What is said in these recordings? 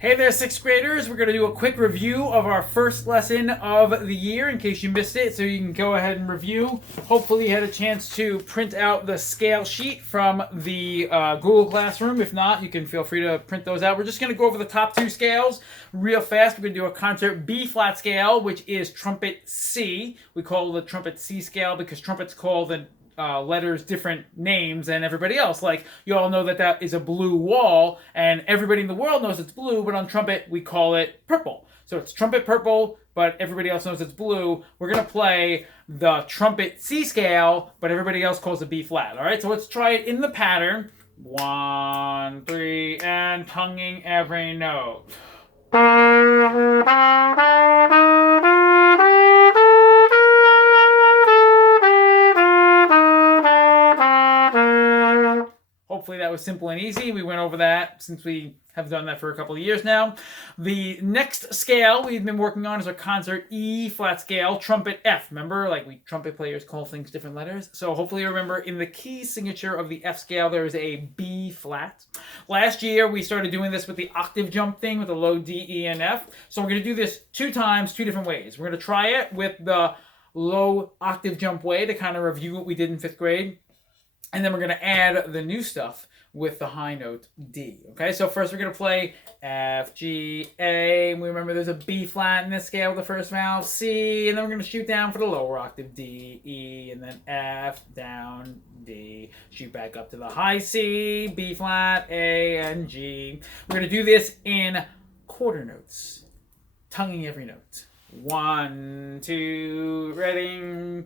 Hey there, sixth graders. We're going to do a quick review of our first lesson of the year in case you missed it, so you can go ahead and review. Hopefully you had a chance to print out the scale sheet from the Google Classroom. If not, you can feel free to print those out. We're just going to go over the top two scales real fast. We're going to do a concert B flat scale, which is trumpet C. We call it the trumpet C scale because trumpets call the letters different names than everybody else. Like, you all know that is a blue wall, and everybody in the world knows it's blue, but on trumpet, we call it purple. So it's trumpet purple, but everybody else knows it's blue. We're going to play the trumpet C scale, but everybody else calls it B flat. All right, so let's try it in the pattern. 1, 3, and tonguing every note. Hopefully that was simple and easy. We went over that since we have done that for a couple of years now. The next scale we've been working on is our concert E flat scale, trumpet F. Remember, like, we trumpet players call things different letters. So hopefully you remember in the key signature of the F scale, there is a B flat. Last year we started doing this with the octave jump thing with the low D, E, and F. So we're going to do this 2 times, 2 different ways. We're going to try it with the low octave jump way to kind of review what we did in 5th grade. And then we're going to add the new stuff with the high note D. Okay, so first we're going to play F, G, A. And we remember there's a B flat in this scale with the first vowel, C. And then we're going to shoot down for the lower octave, D, E. And then F, down, D. Shoot back up to the high C, B flat, A, and G. We're going to do this in quarter notes, tonguing every note. 1, 2, ready.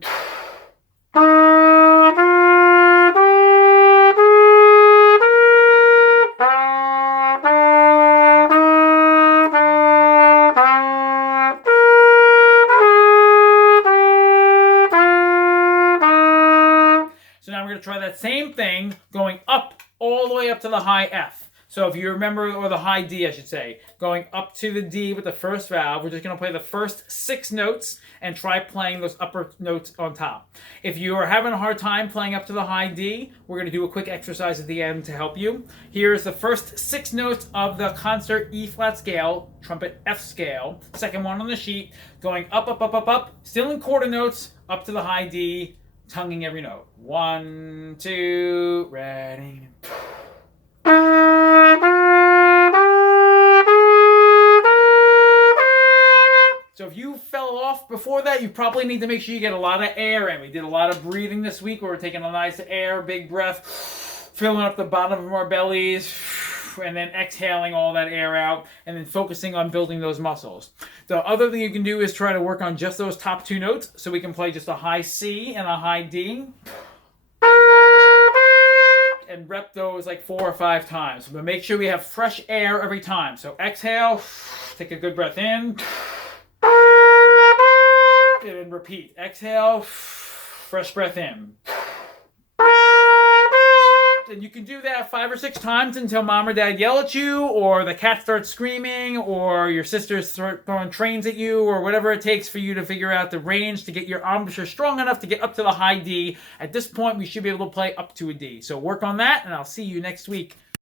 So now we're going to try that same thing going up all the way up to the high F. So if you remember, or the high D, I should say, going up to the D with the first valve, we're just going to play the first 6 notes and try playing those upper notes on top. If you are having a hard time playing up to the high D, we're going to do a quick exercise at the end to help you. Here's the first 6 notes of the concert E flat scale, trumpet F scale, second one on the sheet, going up, up, up, up, up, still in quarter notes, up to the high D, tonguing every note. 1, 2, ready. So if you fell off before that, you probably need to make sure you get a lot of air in. We did a lot of breathing this week. We're taking a nice air, big breath, filling up the bottom of our bellies, and then exhaling all that air out, and then focusing on building those muscles. The other thing you can do is try to work on just those top 2 notes, so we can play just a high C and a high D. And rep those like 4 or 5 times. But make sure we have fresh air every time. So exhale, take a good breath in, and then repeat. Exhale, fresh breath in. And you can do that 5 or 6 times until mom or dad yell at you, or the cat starts screaming, or your sisters start throwing trains at you, or whatever it takes for you to figure out the range to get your embouchure strong enough to get up to the high D. At this point, we should be able to play up to a D. So work on that, and I'll see you next week.